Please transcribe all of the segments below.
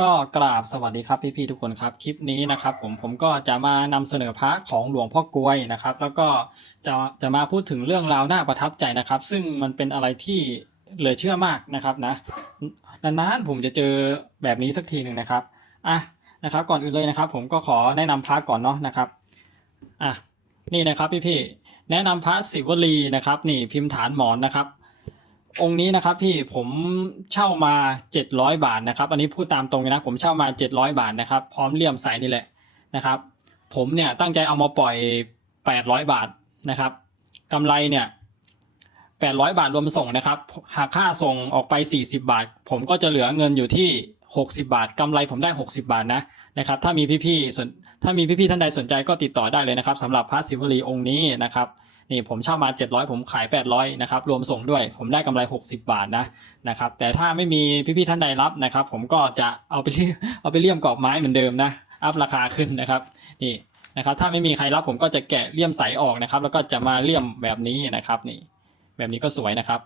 ก็กราบสวัสดีครับพี่ๆทุกคนครับคลิปนี้นะครับผมผมก็จะมานำเสนอพระของหลวงพ่อกลวยนะครับ แล้วก็จะจะมาพูดถึงเรื่องราวน่าประทับใจนะครับ ซึ่งมันเป็นอะไรที่เหลือเชื่อมากนะครับนะนานๆผมจะเจอแบบนี้สักทีหนึ่งนะครับอะนะครับ ก่อนอื่นเลยนะครับ ผมก็ขอแนะนำพระก่อนเนาะนะครับอะนี่นะครับพี่ๆแนะนำพระศิวลีนะครับ นี่พิมพ์ฐานหมอนนะครับ องค์นี้นะครับพี่ผมเช่ามา 700 บาทนะครับ อันนี้พูดตามตรงเลยนะ ผมเช่ามา 700 บาทนะครับ พร้อมเลี่ยมใสนี่แหละนะครับ ผมเนี่ยตั้งใจเอามาปล่อย 800 บาทนะครับกำไรเนี่ย800 บาทรวมส่งนะครับ หากค่าส่งออกไป 40 บาท ผมก็จะเหลือเงินอยู่ที่ 60 บาทกำไรผมได้ 60 บาทนะนะครับ ถ้ามีพี่ๆส่วนถ้ามีพี่ๆท่านใดสนใจก็ติดต่อได้เลยนะครับสำหรับพระศิวลีองค์นี้นะครับ นี่ผมเช่ามา 700 ผมขาย 800นะครับรวมส่งด้วย ผมได้กำไร 60 บาทนะนะครับแต่ถ้าไม่มีพี่ๆท่านใดรับนะครับผมก็จะเอาไปที่เอาไปเลี่ยมกรอบไม้เหมือนเดิมนะอัพราคาขึ้นนะครับนี่นะครับถ้าไม่มีใครรับผมก็จะแกะเลี่ยมใสออกนะครับแล้วก็จะมาเลี่ยมแบบนี้นะครับนี่แบบนี้ก็สวยนะครับ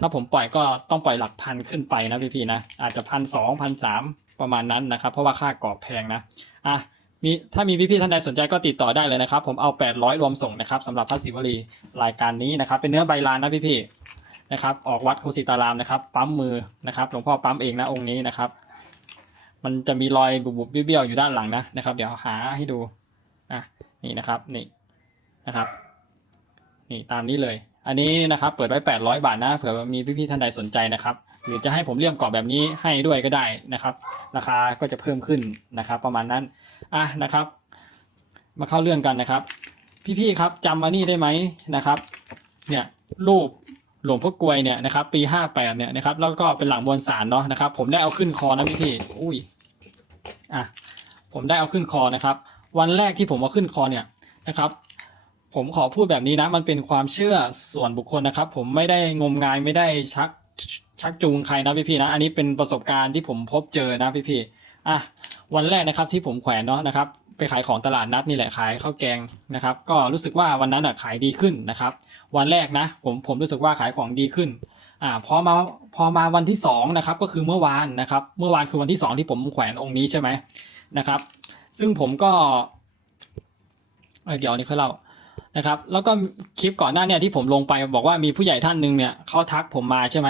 ถ้าผมปล่อยก็ต้องปล่อยหลักพันขึ้นไปนะพี่ๆนะอาจจะพันสองพันสามประมาณนั้นนะครับ เพราะว่าค่ากรอบแพงนะอะ มีถ้ามีพี่ๆท่านใดสนใจก็ติดต่อได้เลยนะครับ ผมเอา 800 รวมส่งนะครับสำหรับพระศิวลีรายการนี้นะครับ เป็นเนื้อใบลานนะพี่ๆนะครับ ออกวัดโคสิตารามนะครับ ปั๊มมือนะครับหลวงพ่อปั๊มเองนะองค์นี้นะครับ มันจะมีรอยบุบๆเบี้ยวๆอยู่ด้านหลังนะนะครับ เดี๋ยวหาให้ดูอะนี่นะครับนี่นะครับ นี่ตามนี้เลย อันนี้นะครับเปิดไว้ 800 บาทนะเผื่อมีพี่ๆท่านใดสนใจนะครับ หรือจะให้ผมเลี่ยมกรอบแบบนี้ให้ด้วยก็ได้นะครับ ราคาก็จะเพิ่มขึ้นนะครับ ประมาณนั้นอะนะครับ มาเข้าเรื่องกันนะครับ พี่ๆครับจำอันนี้ได้ไหมนะครับ เนี่ยรูปหลวงพ่อกลวยเนี่ยนะครับ ปี 58เนี่ยนะครับ แล้วก็เป็นหลังบนสารเนาะนะครับ ผมได้เอาขึ้นคอนะพี่ๆอุ้ยอะผมได้เอาขึ้นคอนะครับ วันแรกที่ผมเอาขึ้นคอเนี่ยนะครับ ผมขอพูดแบบนี้นะ มันเป็นความเชื่อส่วนบุคคลนะครับ ผมไม่ได้งมงายไม่ได้ชักชักจูงใครนะพี่ๆนะ อันนี้เป็นประสบการณ์ที่ผมพบเจอนะพี่ๆอะวันแรกนะครับที่ผมแขวนเนาะนะครับ ไปขายของตลาดนัดนี่แหละขายข้าวแกงนะครับ ก็รู้สึกว่าวันนั้นอะขายดีขึ้นนะครับ วันแรกนะ ผมผมรู้สึกว่าขายของดีขึ้นอ่าพอมาพอมาวันที่สองนะครับก็คือเมื่อวานนะครับ เมื่อวานคือวันที่สองที่ผมแขวนองค์นี้ใช่ไหมนะครับ ซึ่งผมก็เเดี๋ยวนนี้ค่อยเล่า นะครับ แล้วก็คลิปก่อนหน้าเนี่ยที่ผมลงไปบอกว่ามีผู้ใหญ่ท่านหนึ่งเนี่ยเขาทักผมมาใช่ไหม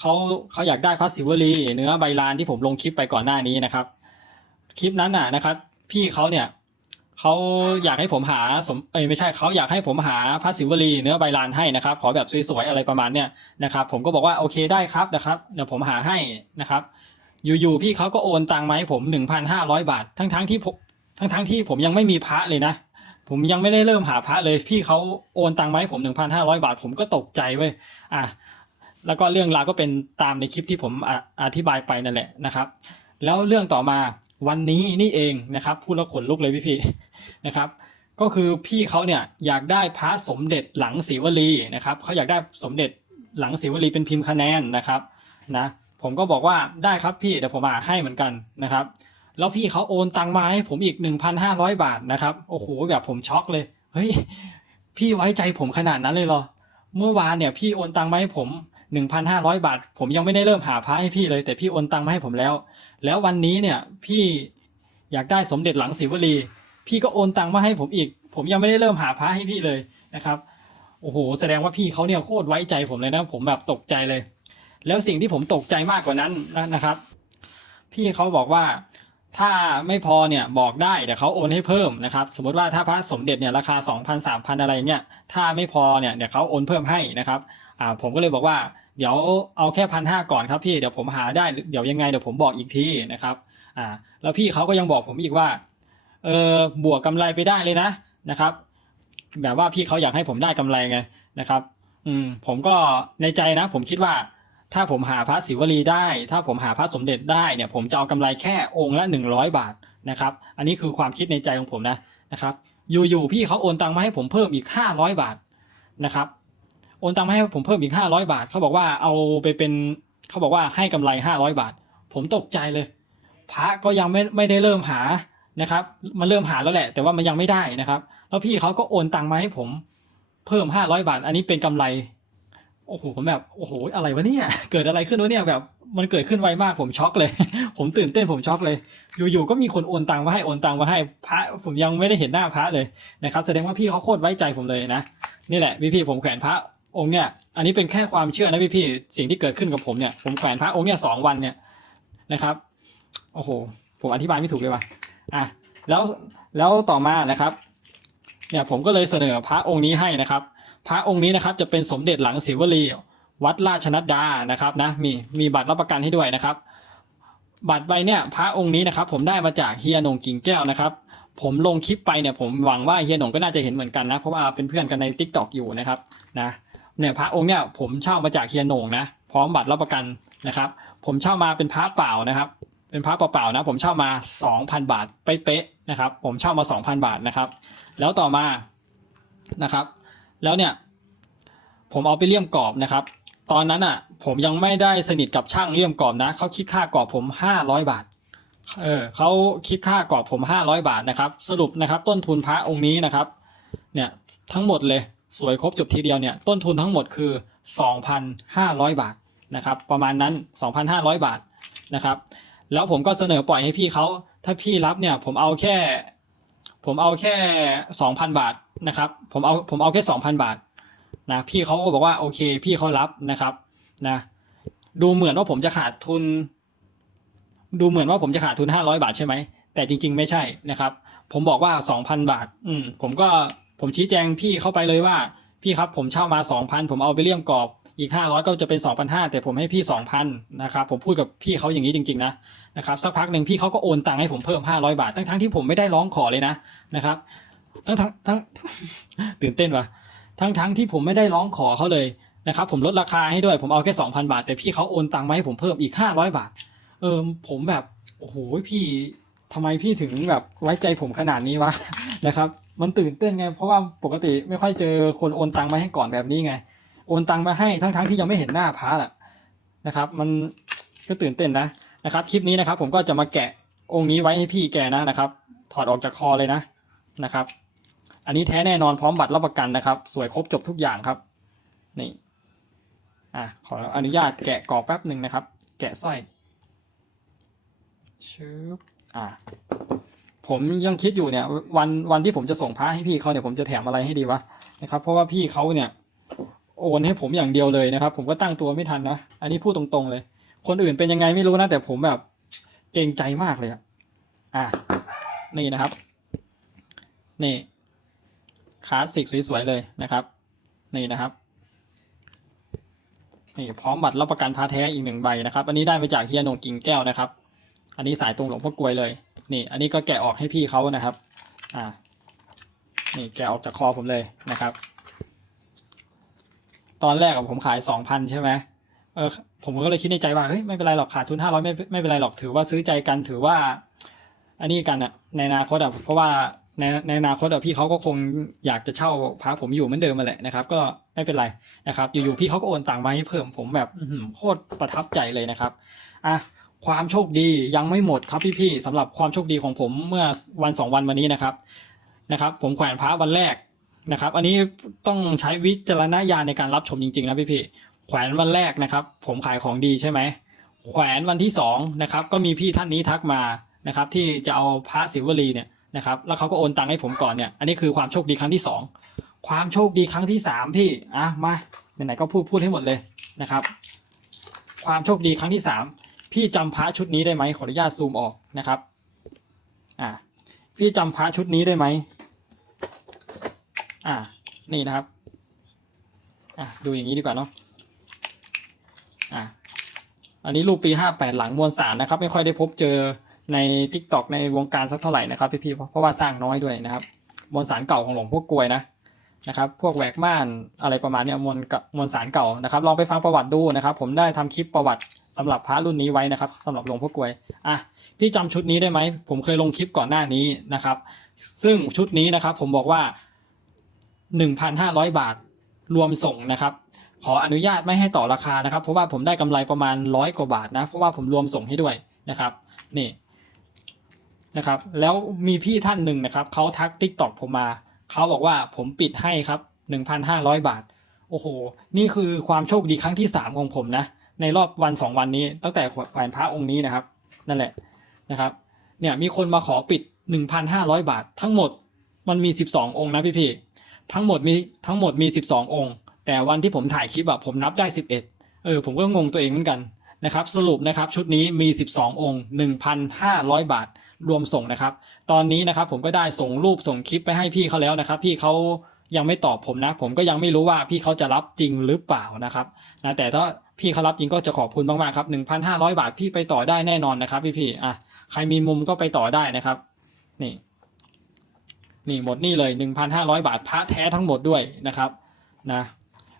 เขาเขาอยากได้พระศิวลีเนื้อใบลานที่ผมลงคลิปไปก่อนหน้านี้นะครับ คลิปนั้นน่ะนะครับ พี่เขาเนี่ยเขาอยากให้ผมหาสมเอ้ยไม่ใช่เขาอยากให้ผมหาพระศิวลีเนื้อใบลานให้นะครับ ขอแบบสวยๆอะไรประมาณเนี้ยนะครับ ผมก็บอกว่าโอเคได้ครับนะครับเดี๋ยวผมหาให้นะครับอยู่ๆพี่เขาก็โอนตังค์มาให้ผม 1,500 บาท ทั้งๆที่ผมทั้งๆที่ผมยังไม่มีพระเลยนะ ผมยังไม่ได้เริ่มหาพระเลย พี่เขาโอนตังค์มาให้ผม 1,500 บาท ผมก็ตกใจเว้ยอะแล้วก็เรื่องราวก็เป็นตามในคลิปที่ผมออธิบายไปนั่นแหละนะครับ แล้วเรื่องต่อมาวันนี้นี่เองนะครับพูดแล้วขนลุกเลยพี่พี่ๆนะครับ ก็คือพี่เขาเนี่ยอยากได้พระสมเด็จหลังศรีวลีนะครับเขาอยากได้สมเด็จหลังศรีวลีเป็นพิมพ์คะแนนนะครับนะผมก็บอกว่าได้ครับพี่เดี๋ยวผมหาให้เหมือนกันนะครับ แล้วพี่เขาโอนตังมาให้ผมอีก 1,500 บาทนะครับ โอ้โห แบบผมช็อกเลย เฮ้ย พี่ไว้ใจผมขนาดนั้นเลยเหรอ เมื่อวานเนี่ยพี่โอนตังมาให้ผม 1,500 บาท ผมยังไม่ได้เริ่มหาพระให้พี่เลย แต่พี่โอนตังมาให้ผมแล้ว แล้ววันนี้เนี่ยพี่อยากได้สมเด็จหลังศิวลี พี่ก็โอนตังมาให้ผมอีก ผมยังไม่ได้เริ่มหาพระให้พี่เลยนะครับ โอ้โห แสดงว่าพี่เขาเนี่ยโคตรไว้ใจผมเลยนะ ผมแบบตกใจเลย แล้วสิ่งที่ผมตกใจมากกว่านั้นนะนะครับ พี่เขาบอกว่า ถ้าไม่พอเนี่ยบอกได้เดี๋ยวเขาโอนให้เพิ่มนะครับ สมมติว่าถ้าพระสมเด็จเนี่ยราคา 2,000 3,000 อะไรเงี้ยถ้าไม่พอเนี่ยเดี๋ยวเขาโอนเพิ่มให้นะครับอ่าผมก็เลยบอกว่าเดี๋ยวเอาแค่พันห้าก่อนครับพี่เดี๋ยวผมหาได้เดี๋ยวยังไงเดี๋ยวผมบอกอีกทีนะครับอ่าแล้วพี่เขาก็ยังบอกผมอีกว่าเออบวกกำไรไปได้เลยนะนะครับ แบบว่าพี่เขาอยากให้ผมได้กำไรไงนะครับ อืมผมก็ในใจนะ ผมคิดว่า ถ้าผมหาพระศิวลีได้ ถ้าผมหาพระสมเด็จได้เนี่ยผมจะเอากำไรแค่องค์ละ 100 บาทนะครับอันนี้คือความคิดในใจของผมนะนะครับอยู่ๆพี่เขาโอนตังมาให้ผมเพิ่มอีก 500 บาทนะครับโอนตังมาให้ผมเพิ่มอีก 500 บาทเขาบอกว่าเอาไปเป็นเขาบอกว่าให้กำไร 500 บาท ผมตกใจเลย พระก็ยังไม่ไม่ได้เริ่มหานะครับมันเริ่มหาแล้วแหละ แต่ว่ามันยังไม่ได้นะครับ แล้วพี่เขาก็โอนตังมาให้ผมเพิ่ม 500 บาท อันนี้เป็นกำไร อ้โหผมแบบโอ้โหอะไรวะเนี่ย เกิดอะไรขึ้นวะเนี่ยแบบมันเกิดขึ้นไวมากผมช็อกเลย ผมตื่นเต้นผมช็อกเลย อยู่ๆก็มีคนโอนตังมาให้โอนตังมาให้พระผมยังไม่ได้เห็นหน้าพระเลยนะครับแสดงว่าพี่เขาโคตรไว้ใจผมเลยนะนี่แหละพี่พี่ๆผมแขวนพระองค์เนี่ยอันนี้เป็นแค่ความเชื่อนะพี่พี่ๆสิ่งที่เกิดขึ้นกับผมเนี่ยผมแขวนพระองค์เนี่ยสองวันเนี่ยนะครับโอ้โหผมอธิบายไม่ถูกเลยว่ะอะแล้วแล้วต่อมานะครับ เนี่ยผมก็เลยเสนอพระองค์นี้ให้นะครับ พระองค์นี้นะครับจะเป็นสมเด็จหลังศิวลีวัดราชนัดดานะครับนะมีมีบัตรรับประกันให้ด้วยนะครับ บัตรใบเนี่ยพระองค์นี้นะครับ ผมได้มาจากเฮียหนงกิ่งแก้วนะครับ ผมลงคลิปไปเนี่ยผมหวังว่าเฮียหนงก็น่าจะเห็นเหมือนกันนะ เพราะว่าเป็นเพื่อนกันใน t ิ k t o k อยู่นะครับนะเนี่ยพระองค์เนี่ยผมเช่ามาจากเฮียหนงนะพร้อมบัตรรับประกันนะครับ ผมเช่ามาเป็นพระเปล่านะครับ เป็นพระเปล่าๆนะ ผมเช่ามา 2,000 บาทเป๊ะๆนะครับ ผมเช่ามา 2,000 บาทนะครับ แล้วต่อมานะครับ แล้วเนี่ย ผมเอาไปเลี่ยมกรอบนะครับ ตอนนั้นอะ ผมยังไม่ได้สนิทกับช่างเลี่ยมกรอบนะเขาคิดค่ากรอบผม 500 บาทเออเขาคิดค่ากรอบผม 500 บาทนะครับ สรุปนะครับ ต้นทุนพระองค์นี้นะครับ เนี่ยทั้งหมดเลยสวยครบจบทีเดียวเนี่ยต้นทุนทั้งหมดคือ 2,500 บาทนะครับ ประมาณนั้น 2,500 บาทนะครับ แล้วผมก็เสนอปล่อยให้พี่เขา ถ้าพี่รับเนี่ยผมเอาแค่ ผมเอาแค่2,000บาทนะครับ ผมเอาผมเอาแค่2,000บาทนะพี่เขาก็บอกว่าโอเค พี่เขารับนะครับนะดูเหมือนว่าผมจะขาดทุน ดูเหมือนว่าผมจะขาดทุน500บาทใช่ไหมแต่จริง ๆ ไม่ใช่นะครับ ผมบอกว่า2,000บาท อืมผมก็ผมชี้แจงพี่เข้าไปเลยว่า พี่ครับผมเช่ามา2,000ผมเอาไปเลี่ยมกรอบ อีก 500 ก็จะเป็น 2,500 แต่ผมให้พี่ 2,000 นะครับ ผมพูดกับพี่เขาอย่างนี้จริงๆนะนะครับสักพักหนึ่งพี่เขาก็โอนตังค์ให้ผมเพิ่ม 500 บาท ทั้งๆที่ผมไม่ได้ร้องขอเลยนะนะครับทั้งทั้งทั้งตื่นเต้นวะทั้งทั้งที่ผมไม่ได้ร้องขอเขาเลยนะครับผมลดราคาให้ด้วยผมเอาแค่2,000 บาท แต่พี่เขาโอนตังค์มาให้ผมเพิ่มอีก 500 บาทเออผมแบบโอ้โหพี่ทำไมพี่ถึงแบบไว้ใจผมขนาดนี้วะนะครับ มันตื่นเต้นไงเพราะว่าปกติไม่ค่อยเจอคนโอนตังค์มาให้ก่อนแบบนี้ไง อนตังค์มาให้ทั้งทั้งที่ยังไม่เห็นหน้าพระแหละนะครับ มันก็ตื่นเต้นนะนะครับ คลิปนี้นะครับ ผมก็จะมาแกะองค์นี้ไว้ให้พี่แกนะนะครับ ถอดออกจากคอเลยนะนะครับ อันนี้แท้แน่นอนพร้อมบัตรรับประกันนะครับ สวยครบจบทุกอย่างครับ นี่อะขออนุญาตแกะกรอบแป๊บหนึ่งนะครับ แกะสร้อยชึบอะผมยังคิดอยู่เนี่ยวันวันที่ผมจะส่งพระให้พี่เขาเนี่ยผมจะแถมอะไรให้ดีวะนะครับ เพราะว่าพี่เขาเนี่ย โอนให้ผมอย่างเดียวเลยนะครับ ผมก็ตั้งตัวไม่ทันนะ อันนี้พูดตรงๆเลย คนอื่นเป็นยังไงไม่รู้นะ แต่ผมแบบเกรงใจมากเลยอะอะ นี่นะครับ นี่คลาสสิกสวยๆเลยนะครับ นี่นะครับ นี่พร้อมบัตรรับประกันพาแท้อีกหนึ่งใบนะครับ อันนี้ได้มาจากเฮียหนงกิ่งแก้วนะครับ อันนี้สายตรงหลวงพ่อกลวยเลย นี่ อันนี้ก็แกะออกให้พี่เขานะครับ อ่า นี่แกะออกจากคอผมเลยนะครับ ตอนแรกผมขายสองพันใช่ไหมเออผมก็เลยคิดในใจว่าเฮ้ยไม่เป็นไรหรอกขาดทุนห้าร้อยไม่ไม่เป็นไรหรอกถือว่าซื้อใจกันถือว่า อันนี้กันอะในอนาคตอะเพราะว่าในในอนาคตอะพี่เขาก็คงอยากจะเช่าพระผมอยู่เหมือนเดิมมาแหละนะครับ ก็ไม่เป็นไรนะครับ อยู่ๆพี่เขาก็โอนตังค์มาให้เพิ่มผมแบบโคตรประทับใจเลยนะครับอะความโชคดียังไม่หมดครับพี่ๆสำหรับความโชคดีของผมเมื่อวันสองวันมานี้นะครับนะครับ ผมแขวนพระวันแรก นะครับ อันนี้ต้องใช้วิจารณญาณในการรับชมจริงๆนะพี่ๆแขวนวันแรกนะครับ ผมขายของดีใช่ไหมแขวนวันที่สองนะครับก็มีพี่ท่านนี้ทักมานะครับ ที่จะเอาพระศิวลีเนี่ยนะครับ แล้วเขาก็โอนตังค์ให้ผมก่อนเนี่ยอันนี้คือความโชคดีครั้งที่สองความโชคดีครั้งที่สามพี่อะมาไหนๆก็พูดพูดให้หมดเลยนะครับ ความโชคดีครั้งที่สามพี่จำพระชุดนี้ได้ไหมขออนุญาตซูมออกนะครับอะพี่จำพระชุดนี้ได้ไหม อะนี่นะครับ อะดูอย่างนี้ดีกว่าเนาะ อะอันนี้รูปปีห้าแปดหลังมวลสารนะครับ ไม่ค่อยได้พบเจอใน t ิ k t o k ในวงการสักเท่าไหร่นะครับพี่ๆเพราะว่าสร้างน้อยด้วยนะครับมวลสารเก่าของหลวงพ่อกลวยนะนะครับ พวกแหวกม่านอะไรประมาณเนี้ยมวลกับมวลสารเก่านะครับ ลองไปฟังประวัติดูนะครับ ผมได้ทำคลิปประวัติสำหรับพระรุ่นนี้ไว้นะครับสำหรับหลวงพ่อกลวยอะพี่จำชุดนี้ได้ไหมผมเคยลงคลิปก่อนหน้านี้นะครับ ซึ่งชุดนี้นะครับผมบอกว่า 1,500 บาทรวมส่งนะครับ ขออนุญาตไม่ให้ต่อราคานะครับ เพราะว่าผมได้กำไรประมาณร้อยกว่าบาทนะ เพราะว่าผมรวมส่งให้ด้วยนะครับนี่นะครับ แล้วมีพี่ท่านหนึ่งนะครับเขาทักทิกตอกผมมาเขาบอกว่าผมปิดให้ครับ 1,500 บาท โอ้โห นี่คือความโชคดีครั้งที่สามของผมนะ ในรอบวันสองวันนี้ ตั้งแต่แขวนพระองค์นี้นะครับ นั่นแหละนะครับ เนี่ยมีคนมาขอปิด 1,500 บาท ทั้งหมดมันมี 12 องค์นะพี่ๆ ทั้งหมดมีทั้งหมดมี 12 องค์ แต่วันที่ผมถ่ายคลิปอะผมนับได้ 11 เออผมก็งงตัวเองเหมือนกันนะครับสรุปนะครับชุดนี้มี 12 องค์ 1,500 บาท รวมส่งนะครับ ตอนนี้นะครับผมก็ได้ส่งรูปส่งคลิปไปให้พี่เขาแล้วนะครับ พี่เขายังไม่ตอบผมนะ ผมก็ยังไม่รู้ว่าพี่เขาจะรับจริงหรือเปล่านะครับนะแต่ถ้าพี่เขารับจริงก็จะขอบคุณมากๆครับ 1,500 บาทพี่ไปต่อได้แน่นอนนะครับ พี่ๆอะใครมีมุมก็ไปต่อได้นะครับ นี่ นี่หมดนี่เลย 1,500 บาทพระแท้ทั้งหมดด้วยนะครับนะ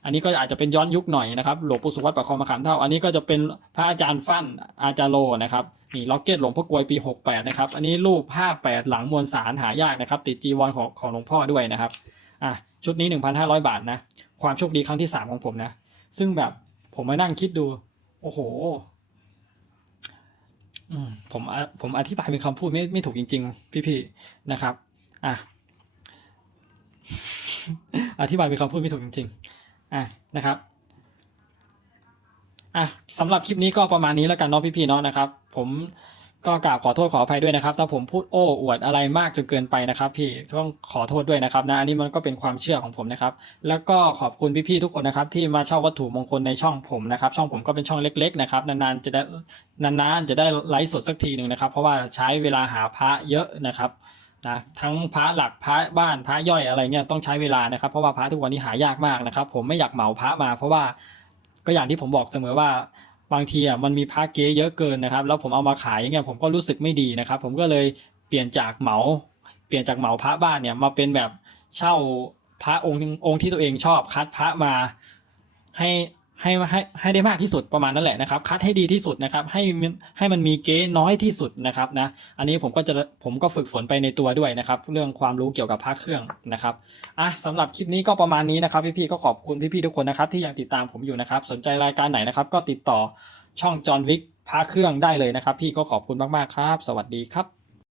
อันนี้ก็อาจจะเป็นย้อนยุคหน่อยนะครับหลวงปู่สุวัตประคองมะขามเท่า อันนี้ก็จะเป็นพระอาจารย์ฟั่นอาจารย์โลนะครับนี่ล็อกเก็ตหลวงพ่อกวยปี 68 นะครับ อันนี้รูป 58 หลังมวลสารหายากนะครับ ติดจีวรของของหลวงพ่อด้วยนะครับอะชุดนี้ 1,500 บาทนะ ความโชคดีครั้งที่ 3 ของผมนะ ซึ่งแบบผมมานั่งคิดดู โอ้โหอืมผมอะผมอธิบายเป็นคำพูดไม่ไม่ถูกจริง ๆ พี่ๆนะครับอะ อธิบายเป็นคำพูดไม่ถูกจริงๆ อะนะครับ อะสำหรับคลิปนี้ก็ประมาณนี้แล้วกันเนาะพี่ๆเนาะนะครับ ผมก็กราบขอโทษขออภัยด้วยนะครับ ถ้าผมพูดโอ้อวดอะไรมากจนเกินไปนะครับ พี่ต้องขอโทษด้วยนะครับนะอันนี้มันก็เป็นความเชื่อของผมนะครับ แล้วก็ขอบคุณพี่ๆทุกคนนะครับ ที่มาเช่าวัตถุมงคลในช่องผมนะครับ ช่องผมก็เป็นช่องเล็ก ๆ นะครับ นานๆจะได้นานๆจะได้ไลฟ์สดสักทีหนึ่งนะครับ เพราะว่าใช้เวลาหาพระเยอะนะครับ นะทั้งพระหลักพระบ้านพระย่อยอะไรเงี้ยต้องใช้เวลานะครับ เพราะว่าพระทุกวันนี้หายากมากนะครับ ผมไม่อยากเหมาพระมา เพราะว่าก็อย่างที่ผมบอกเสมอว่าบางทีอะมันมีพระเก๊เยอะเกินนะครับ แล้วผมเอามาขายเงี้ยผมก็รู้สึกไม่ดีนะครับ ผมก็เลยเปลี่ยนจากเหมา เปลี่ยนจากเหมาพระบ้านเนี่ยมาเป็นแบบเช่าพระองค์องค์ที่ตัวเองชอบคัดพระมาให้ ให้ให้ให้ได้มากที่สุดประมาณนั้นแหละนะครับ คัดให้ดีที่สุดนะครับ ให้มันให้มันมีเก๊น้อยที่สุดนะครับนะ อันนี้ผมก็จะผมก็ฝึกฝนไปในตัวด้วยนะครับ เรื่องความรู้เกี่ยวกับพระเครื่องนะครับอะสำหรับคลิปนี้ก็ประมาณนี้นะครับ พี่ๆก็ขอบคุณพี่ๆทุกคนนะครับ ที่ยังติดตามผมอยู่นะครับ สนใจรายการไหนนะครับ ก็ติดต่อช่องจอห์นวิกพระเครื่องได้เลยนะครับ พี่ก็ขอบคุณมากๆครับ สวัสดีครับ